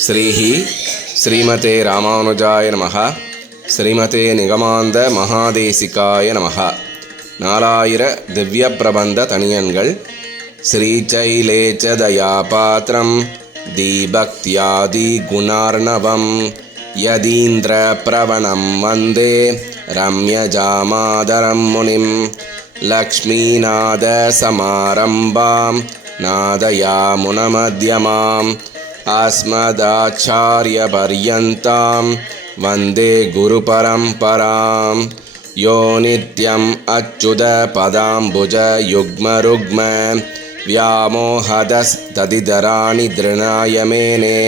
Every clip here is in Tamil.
ஸ்ரீஹி ஸ்ரீமதே ராமானுஜாய நமஹ. ஸ்ரீமதே நிகமாந்த மகாதேசிகாய நமஹ. 4000 திவ்ய பிரபந்த தனியன்கள். ஸ்ரீசைலேச்ச தயாபாத்திரம் தீபக்தியாதி குணார்ணவம் யதீந்திர பிரவணம் வந்தே ரம்யஜாமாதரம் முனிம் லக்ஷ்மீநாத சமாரம்பாம் நாதயாமுனமத்யமாம் अस्मदाचार्यपर्यन्तां वन्दे गुरुपरम्परां यो नित्यम् अच्युतपदाम्बुजयुग्मरुग्म व्यामोहदस्तदितराणि दृणाय मेने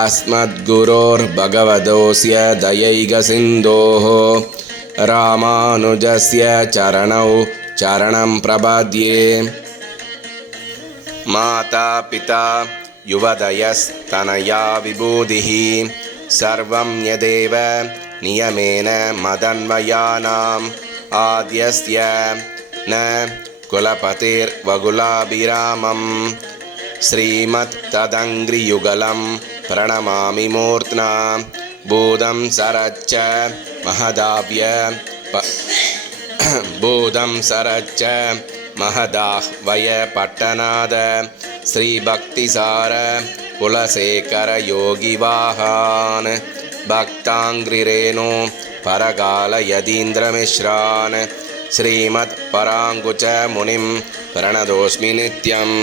अस्मद्गुरोर्भगवतोऽस्य दयैकसिन्धोः रामानुजस्य चरणौ चरणं प्रपद्ये. माता पिता युवदयस्तनया विबुधिः सर्वं यदेव नियमेन मदन्वयानाम् आद्यस्य न कुलपतिर्वकुलाभिरामं श्रीमत्तदङ्घ्रियुगलं प्रणमामि मूर्ध्ना बोधं सरच्च महदाव्य बोधं सरच्च महदाह्वय पट्टनाद श्रीभक्तिसार कुलशेखर योगिवाहान् भक्ताङ्घ्रिरेणु परकाल यतीन्द्रमिश्रान् श्रीमत्पराङ्कुच मुनिं प्रणतोऽस्मि नित्यम्.